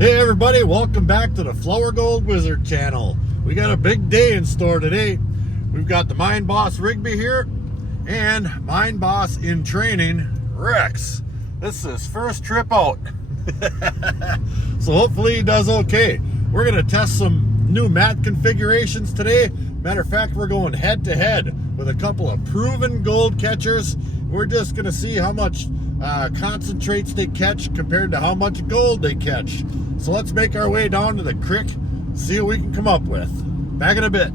Hey everybody, welcome back to the Flourgoldwizards channel. We got a big day in store today. We've got the Mine Boss Rigby here and Mine Boss in training, Rex. This is his first trip out. So hopefully he does okay. We're gonna test some new mat configurations today. Matter of fact, we're going head to head with a couple of proven gold catchers. We're just gonna see how much concentrates they catch compared to how much gold they catch. So let's make our way down to the creek, see what we can come up with. Back in a bit.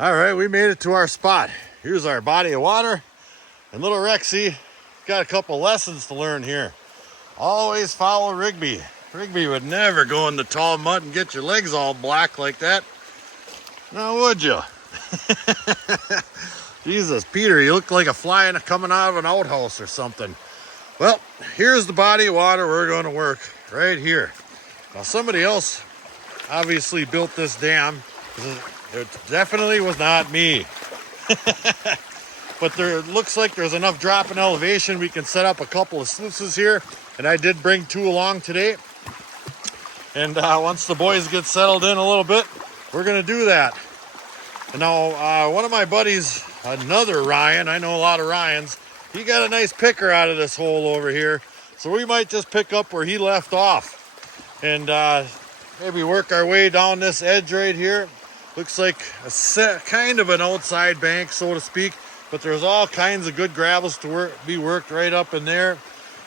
All right, we made it to our spot. Here's our body of water, and little Rexy got a couple lessons to learn here. Always follow Rigby. Rigby would never go in the tall mud and get your legs all black like that. Now would you? Jesus, Peter, you look like a fly coming out of an outhouse or something. Well, here's the body of water we're going to work right here. Now, somebody else obviously built this dam. It definitely was not me. But there looks like there's enough drop in elevation. We can set up a couple of sluices here. And I did bring two along today. And once the boys get settled in a little bit, we're going to do that. And now, one of my buddies, another Ryan, I know a lot of Ryans, he got a nice picker out of this hole over here. So we might just pick up where he left off. And maybe work our way down this edge right here. Looks like a kind of an outside bank, so to speak. But there's all kinds of good gravels to be worked right up in there.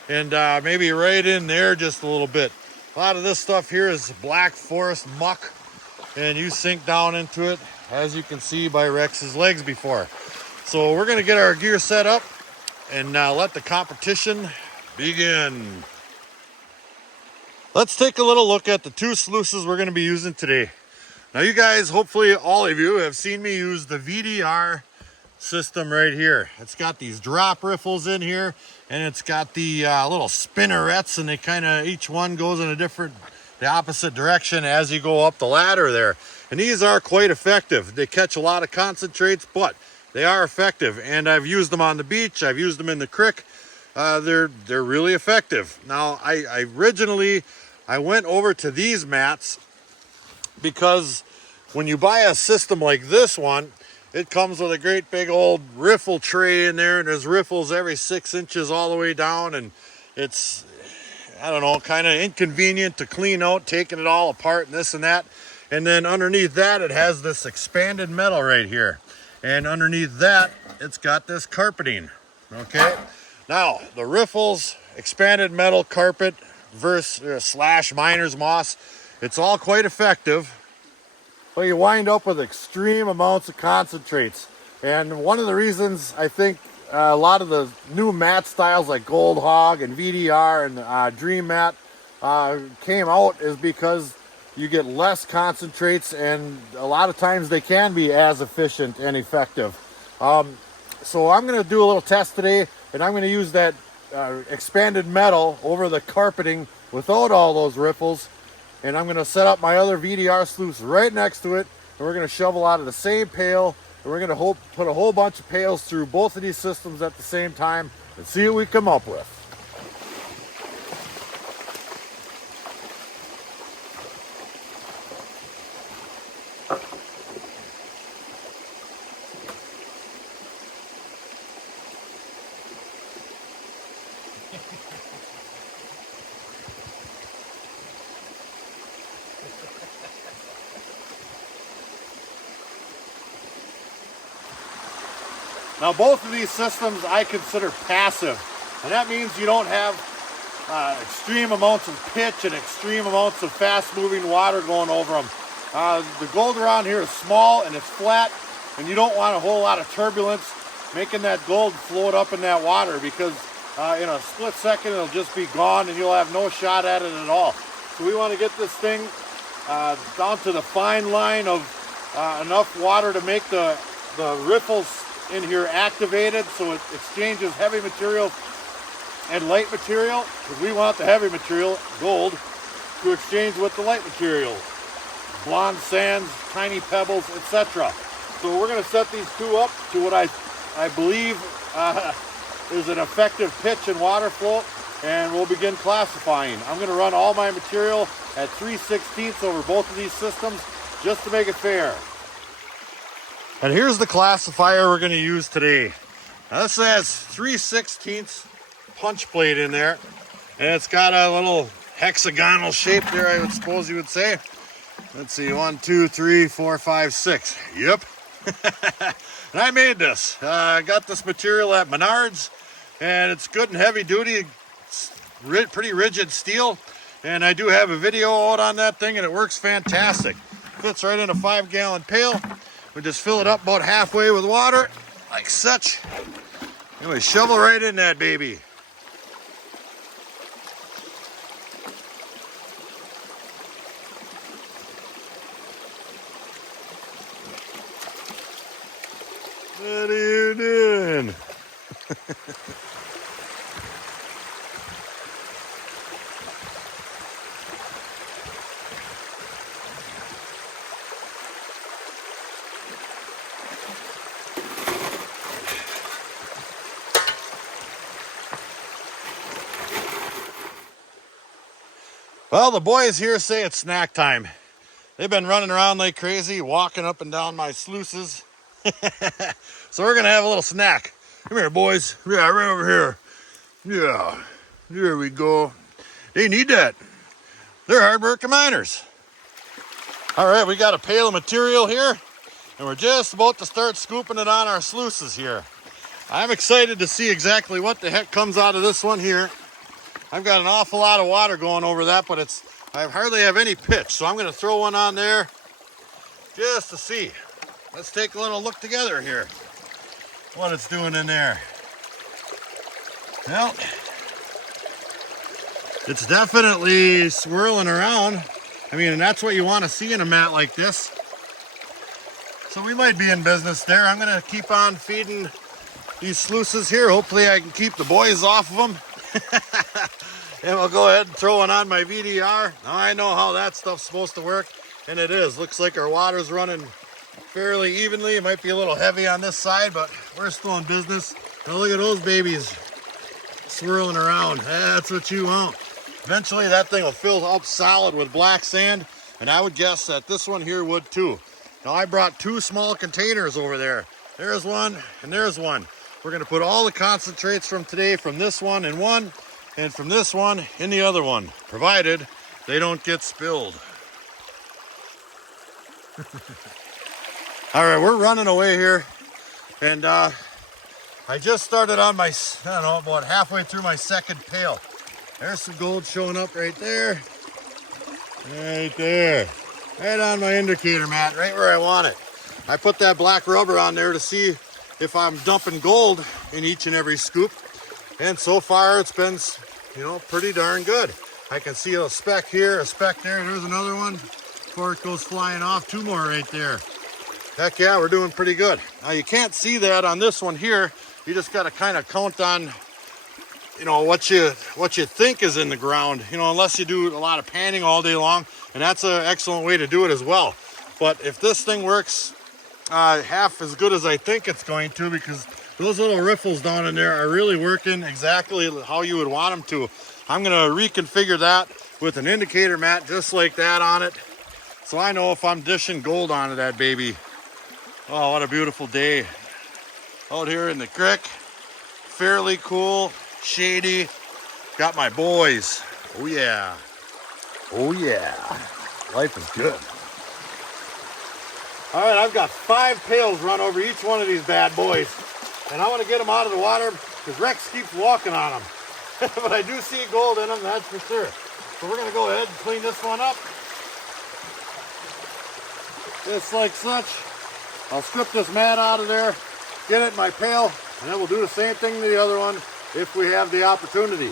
And maybe right in there just a little bit. A lot of this stuff here is black forest muck, and you sink down into it, as you can see by Rex's legs before. So we're going to get our gear set up and let the competition begin. Let's take a little look at the two sluices we're going to be using today. Now you guys, hopefully all of you, have seen me use the VDR system right here. It's got these drop riffles in here, and it's got the little spinnerets, and they kind of, each one goes in the opposite direction as you go up the ladder there. And these are quite effective. They catch a lot of concentrates, but they are effective. And I've used them on the beach. I've used them in the creek. They're really effective. Now, I originally went over to these mats because when you buy a system like this one, it comes with a great big old riffle tray in there, and there's riffles every 6 inches all the way down, and it's, I don't know, kind of inconvenient to clean out, taking it all apart and this and that. And then underneath that, it has this expanded metal right here. And underneath that, it's got this carpeting, okay? Now, the riffles, expanded metal carpet versus / miner's moss, it's all quite effective. But you wind up with extreme amounts of concentrates. And one of the reasons I think a lot of the new mat styles like Gold Hog and VDR and Dream Mat came out is because you get less concentrates, and a lot of times they can be as efficient and effective. So I'm going to do a little test today, and I'm going to use that expanded metal over the carpeting without all those riffles. And I'm going to set up my other VDR sluice right next to it, and we're going to shovel out of the same pail, and we're going to put a whole bunch of pails through both of these systems at the same time and see what we come up with. Now, both of these systems I consider passive, and that means you don't have extreme amounts of pitch and extreme amounts of fast-moving water going over them. The gold around here is small and it's flat, and you don't want a whole lot of turbulence making that gold float up in that water, because in a split second it'll just be gone and you'll have no shot at it at all. So we want to get this thing down to the fine line of enough water to make the riffles in here activated, so it exchanges heavy material and light material, because we want the heavy material, gold, to exchange with the light material, blonde sands, tiny pebbles, etc. So we're going to set these two up to what I believe is an effective pitch and water flow, and we'll begin classifying. I'm going to run all my material at 3/16 over both of these systems just to make it fair. And here's the classifier we're going to use today. Now this has 3/16 punch plate in there, and it's got a little hexagonal shape there, I would suppose you would say. Let's see, 1, 2, 3, 4, 5, 6. Yep. And I made this. I got this material at Menards, and it's good and heavy duty. It's pretty rigid steel, and I do have a video out on that thing, and it works fantastic. Fits right in a 5-gallon pail. We just fill it up about halfway with water, like such. And we shovel right in that baby. What are you doing? Well, the boys here say it's snack time. They've been running around like crazy, walking up and down my sluices. So we're gonna have a little snack. Come here, boys. Yeah, right over here. Yeah, there we go. They need that. They're hard-working miners. All right, we got a pail of material here, and we're just about to start scooping it on our sluices here. I'm excited to see exactly what the heck comes out of this one here. I've got an awful lot of water going over that, but I hardly have any pitch, so I'm gonna throw one on there just to see. Let's take a little look together here, what it's doing in there. Well, it's definitely swirling around. I mean, and that's what you want to see in a mat like this. So we might be in business there. I'm gonna keep on feeding these sluices here. Hopefully I can keep the boys off of them. And we'll go ahead and throw one on my VDR. Now I know how that stuff's supposed to work, and it is. Looks like our water's running fairly evenly. It might be a little heavy on this side, but we're still in business. Now look at those babies swirling around. That's what you want. Eventually that thing will fill up solid with black sand, and I would guess that this one here would too. Now I brought 2 small containers over there. There's one and there's one. We're gonna put all the concentrates from today from this one in one, and from this one in the other one, provided they don't get spilled. All right, we're running away here, and I just started on my, I don't know, about halfway through my second pail. There's some gold showing up right there. Right there. Right on my indicator mat, right where I want it. I put that black rubber on there to see if I'm dumping gold in each and every scoop. And so far it's been, you know, pretty darn good. I can see a speck here, a speck there. There's another one before it goes flying off. 2 more right there. Heck yeah, we're doing pretty good. Now you can't see that on this one here. You just got to kind of count on, you know, what you think is in the ground, you know, unless you do a lot of panning all day long, and that's an excellent way to do it as well. But if this thing works half as good as I think it's going to, because those little riffles down in there are really working exactly how you would want them to. I'm going to reconfigure that with an indicator mat just like that on it, so I know if I'm dishing gold onto that baby. Oh, what a beautiful day out here in the creek. Fairly cool, shady. Got my boys. Oh yeah. Oh yeah. Life is good. All right, I've got 5 pails run over each one of these bad boys. And I want to get them out of the water because Rex keeps walking on them. But I do see gold in them, that's for sure. So we're going to go ahead and clean this one up. Just like such. I'll strip this mat out of there, get it in my pail, and then we'll do the same thing to the other one if we have the opportunity.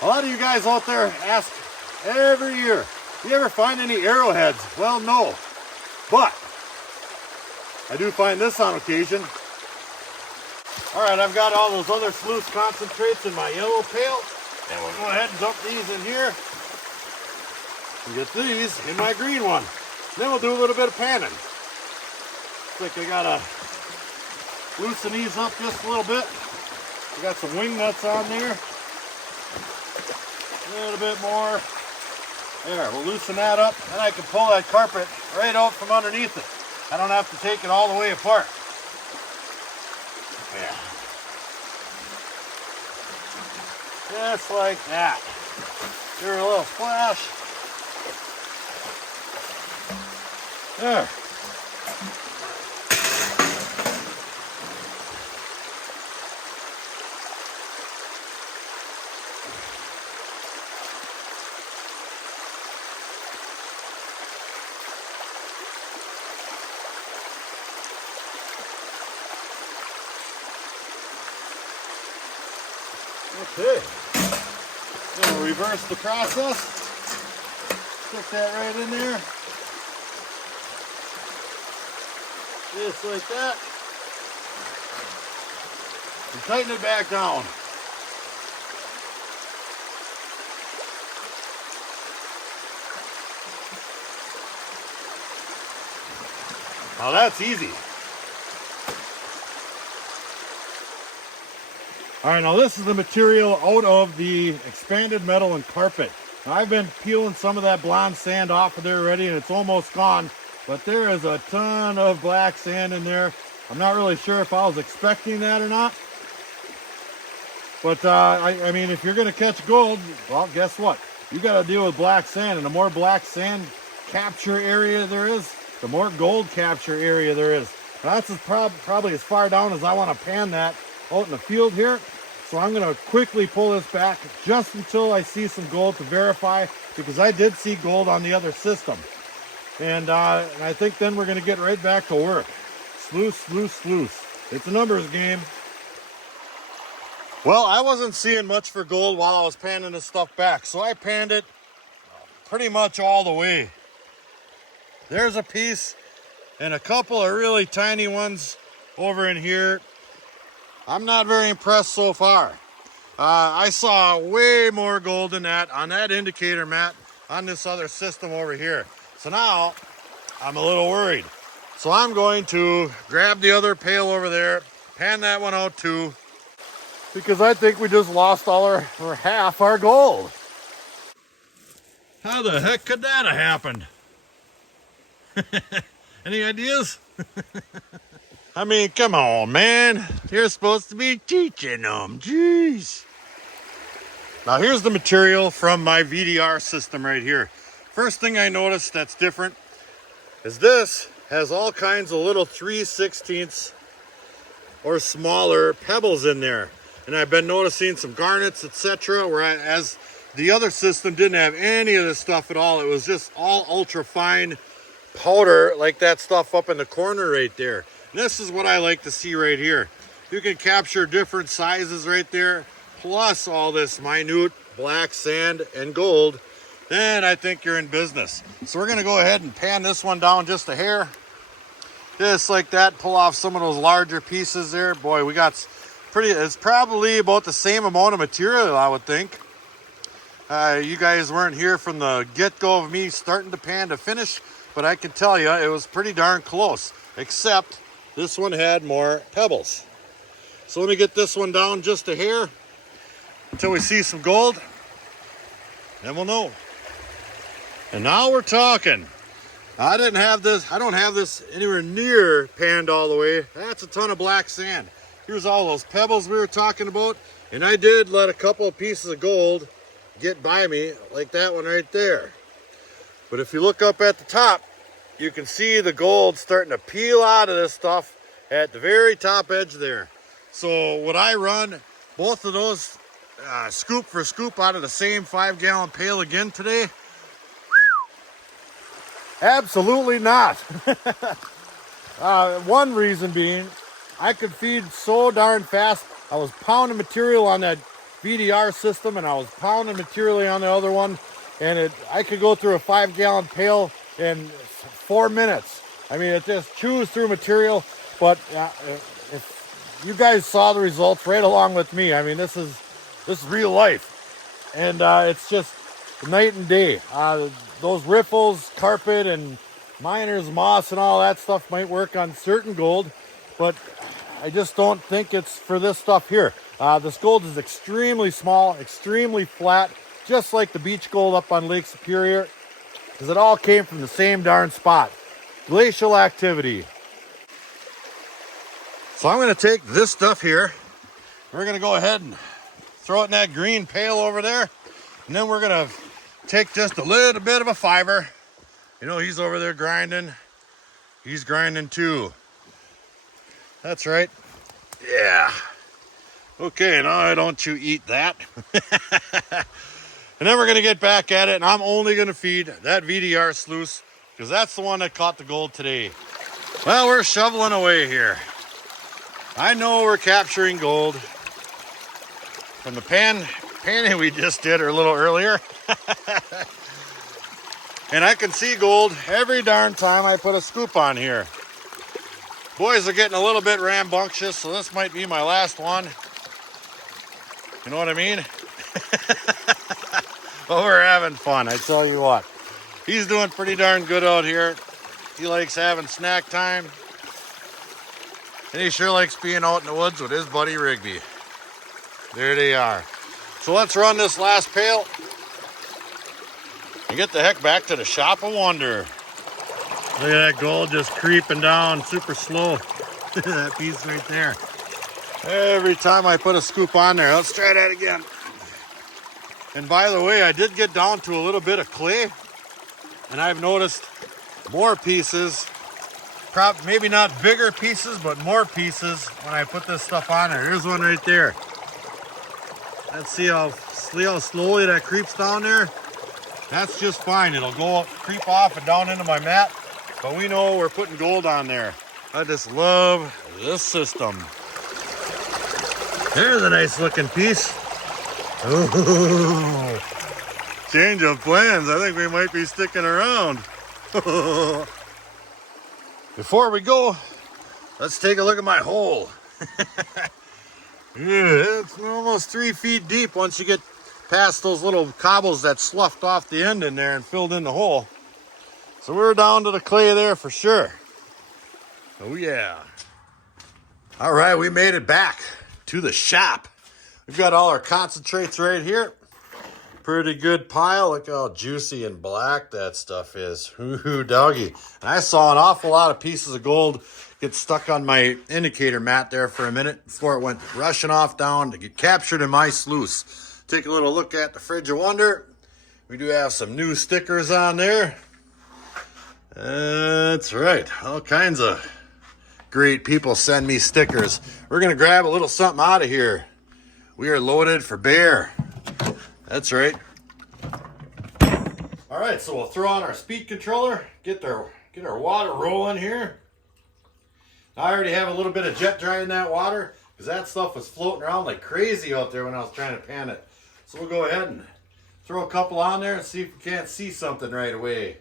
A lot of you guys out there ask every year, do you ever find any arrowheads? Well, no, but I do find this on occasion. All right, I've got all those other sluice concentrates in my yellow pail, and we'll go ahead and dump these in here and get these in my green one. Then we'll do a little bit of panning. Looks like I gotta loosen these up just a little bit. We got some wing nuts on there. A little bit more. There, we'll loosen that up, and I can pull that carpet right out from underneath it. I don't have to take it all the way apart. Yeah. Just like that. Give her a little splash. There. Okay, then we'll reverse the process, stick that right in there, just like that, and tighten it back down. Now that's easy. All right, now this is the material out of the expanded metal and carpet. Now, I've been peeling some of that blonde sand off of there already, and it's almost gone, but there is a ton of black sand in there. I'm not really sure if I was expecting that or not. But I mean, if you're gonna catch gold, well, guess what? You gotta deal with black sand, and the more black sand capture area there is, the more gold capture area there is. Now, that's probably as far down as I wanna pan that out in the field here. So I'm gonna quickly pull this back just until I see some gold to verify, because I did see gold on the other system. And I think then we're gonna get right back to work. Sluice, sluice, sluice. It's a numbers game. Well, I wasn't seeing much for gold while I was panning this stuff back, so I panned it pretty much all the way. There's a piece and a couple of really tiny ones over in here. I'm not very impressed so far. I saw way more gold than that on that indicator mat on this other system over here. So now I'm a little worried. So I'm going to grab the other pail over there, pan that one out too, because I think we just lost all our, or half our gold. How the heck could that have happened? Any ideas? I mean, come on, man. You're supposed to be teaching them. Jeez. Now, here's the material from my VDR system right here. First thing I noticed that's different is this has all kinds of little 3/16 or smaller pebbles in there. And I've been noticing some garnets, etc., whereas the other system didn't have any of this stuff at all. It was just all ultra fine powder like that stuff up in the corner right there. And this is what I like to see right here. You can capture different sizes right there, plus all this minute black sand and gold, then I think you're in business. So we're gonna go ahead and pan this one down just a hair. Just like that, pull off some of those larger pieces there. Boy, we got it's probably about the same amount of material, I would think. You guys weren't here from the get-go of me starting to pan to finish, but I can tell you it was pretty darn close, except this one had more pebbles. So let me get this one down just a hair until we see some gold, and we'll know. And now we're talking. I don't have this anywhere near panned all the way. That's a ton of black sand. Here's all those pebbles we were talking about, and I did let a couple of pieces of gold get by me, like that one right there. But if you look up at the top, you can see the gold starting to peel out of this stuff at the very top edge there. So would I run both of those scoop for scoop out of the same 5-gallon pail again today? Absolutely not. One reason being, I could feed so darn fast. I was pounding material on that VDR system, and I was pounding materially on the other one, and I could go through a 5-gallon pail in 4 minutes. I mean, it just chews through material. But if you guys saw the results right along with me, I mean, this is real life, and it's just night and day. Those riffles, carpet, and miner's moss and all that stuff might work on certain gold, but I just don't think it's for this stuff here. This gold is extremely small, extremely flat, just like the beach gold up on Lake Superior, because it all came from the same darn spot. Glacial activity. So I'm going to take this stuff here. We're going to go ahead and throw it in that green pail over there, and then we're going to take just a little bit of a fiber. You know, he's over there grinding. He's grinding too. That's right. Yeah. Okay, now don't you eat that. And then we're going to get back at it, and I'm only going to feed that VDR sluice because that's the one that caught the gold today. Well, we're shoveling away here. I know we're capturing gold from the panning we just did a little earlier. And I can see gold every darn time I put a scoop on here. Boys are getting a little bit rambunctious, so this might be my last one. You know what I mean? But we're having fun, I tell you what. He's doing pretty darn good out here. He likes having snack time. And he sure likes being out in the woods with his buddy Rigby. There they are. So let's run this last pail and get the heck back to the shop of wonder. Look at that gold just creeping down super slow. That piece right there. Every time I put a scoop on there, let's try that again. And by the way, I did get down to a little bit of clay, and I've noticed more pieces, maybe not bigger pieces, but more pieces when I put this stuff on there. Here's one right there. Let's see how slowly that creeps down there. That's just fine. It'll go creep off and down into my mat, but we know we're putting gold on there. I just love this system. There's a nice looking piece. Ooh. Change of plans. I think we might be sticking around. Before we go, let's take a look at my hole. Yeah, it's almost 3 feet deep once you get past those little cobbles that sloughed off the end in there and filled in the hole. So we're down to the clay there for sure. Oh yeah. All right, we made it back to the shop. We've got all our concentrates right here. Pretty good pile. Look how juicy and black that stuff is. Ooh, doggy. And I saw an awful lot of pieces of gold get stuck on my indicator mat there for a minute before it went rushing off down to get captured in my sluice. Take a little look at the Fridge of Wonder. We do have some new stickers on there. That's right. All kinds of great people send me stickers. We're going to grab a little something out of here. We are loaded for bear. That's right. All right, so we'll throw on our speed controller, get our water rolling here. I already have a little bit of jet dry in that water because that stuff was floating around like crazy out there when I was trying to pan it. So we'll go ahead and throw a couple on there and see if we can't see something right away.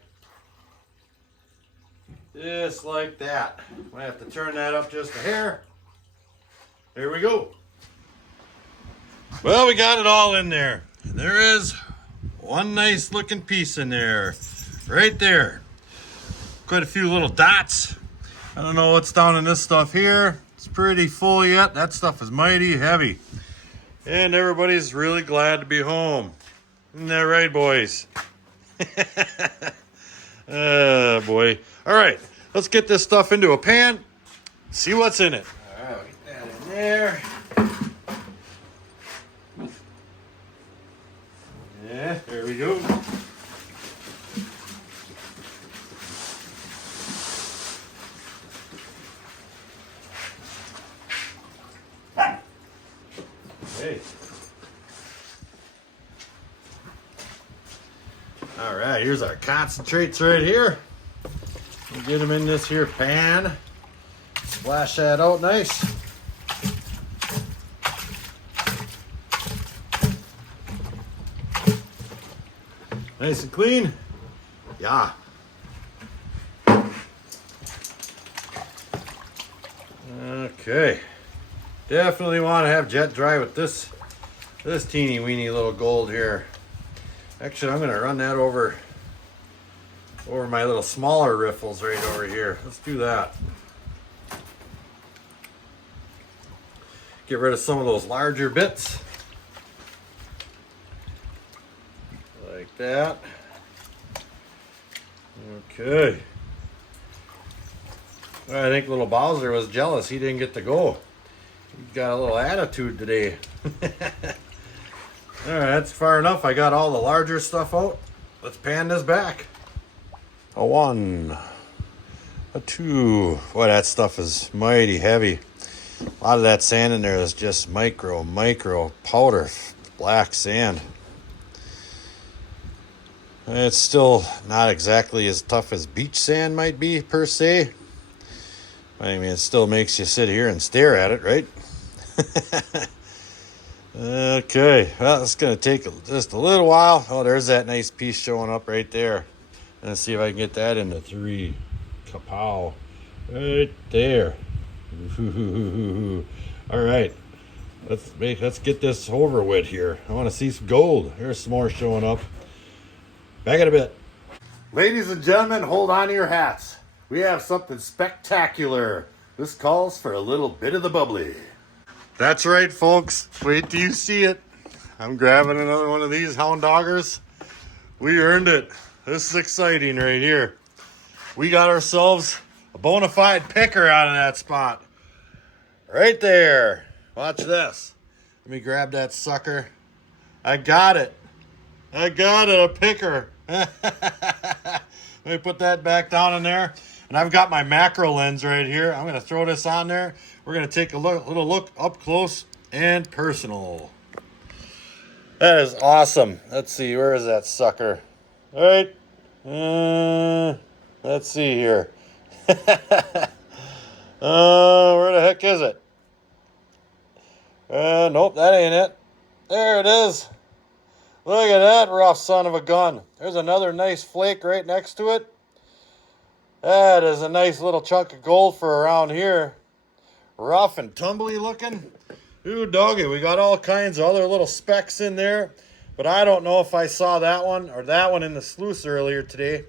Just like that. I have to turn that up just a hair. There we go. Well, we got it all in there. There is one nice looking piece in there. Right there. Quite a few little dots. I don't know what's down in this stuff here. It's pretty full yet. That stuff is mighty heavy. And everybody's really glad to be home. Isn't that right, boys? Oh, boy. All right. Let's get this stuff into a pan. See what's in it. All right, get that in there. Yeah, there we go. Hey. All right, here's our concentrates right here. We'll get them in this here pan. Splash that out nice. Nice and clean. Yeah. Okay. Definitely want to have jet dry with this teeny weeny little gold here. Actually, I'm going to run that over my little smaller riffles right over here. Let's do that. Get rid of some of those larger bits. Like that. Okay. I think little Bowser was jealous he didn't get to go. He got a little attitude today. Alright, that's far enough. I got all the larger stuff out. Let's pan this back. A 1. A 2. Boy, that stuff is mighty heavy. A lot of that sand in there is just micro powder, black sand. It's still not exactly as tough as beach sand might be, per se. I mean, it still makes you sit here and stare at it, right? Okay, well, it's going to take just a little while. Oh, there's that nice piece showing up right there. Let's see if I can get that into 3. Kapow. Right there. All right, let's get this over with here. I want to see some gold. Here's some more showing up. Back in a bit. Ladies and gentlemen, hold on to your hats. We have something spectacular. This calls for a little bit of the bubbly. That's right, folks. Wait till you see it. I'm grabbing another one of these hound doggers. We earned it. This is exciting right here. We got ourselves a bona fide picker out of that spot. Right there. Watch this. Let me grab that sucker. I got it. A picker. Let me put that back down in there. And I've got my macro lens right here. I'm going to throw this on there. We're going to take a little look up close and personal. That is awesome. Let's see. Where is that sucker? All right. Let's see here. Where the heck is it? Nope, that ain't it. There it is. Look at that rough son of a gun. There's another nice flake right next to it. That is a nice little chunk of gold for around here. Rough and tumbly looking. Ooh, doggy, we got all kinds of other little specks in there. But I don't know if I saw that one or that one in the sluice earlier today.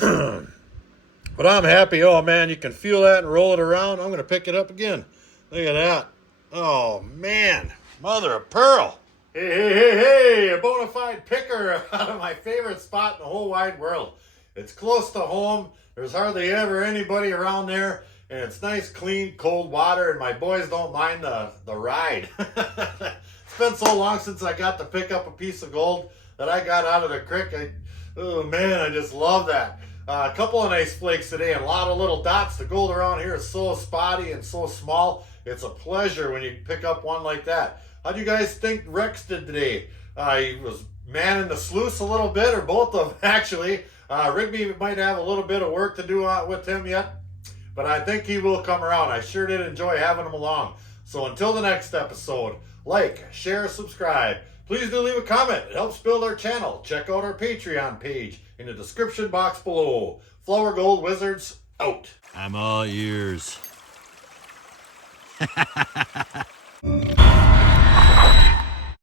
But I'm happy. Oh, man, you can feel that and roll it around. I'm going to pick it up again. Look at that. Oh, man. Mother of pearl. Hey, a bona fide picker out of my favorite spot in the whole wide world. It's close to home. There's hardly ever anybody around there. And it's nice, clean, cold water. And my boys don't mind the ride. It's been so long since I got to pick up a piece of gold that I got out of the creek. Oh, man, I just love that. A couple of nice flakes today and a lot of little dots. The gold around here is so spotty and so small. It's a pleasure when you pick up one like that. How do you guys think Rex did today? He was manning the sluice a little bit, or both of them actually. Rigby might have a little bit of work to do with him yet, but I think he will come around. I sure did enjoy having him along. So until the next episode, like, share, subscribe. Please do leave a comment. It helps build our channel. Check out our Patreon page in the description box below. Flourgoldwizards out. I'm all ears.